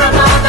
compromise.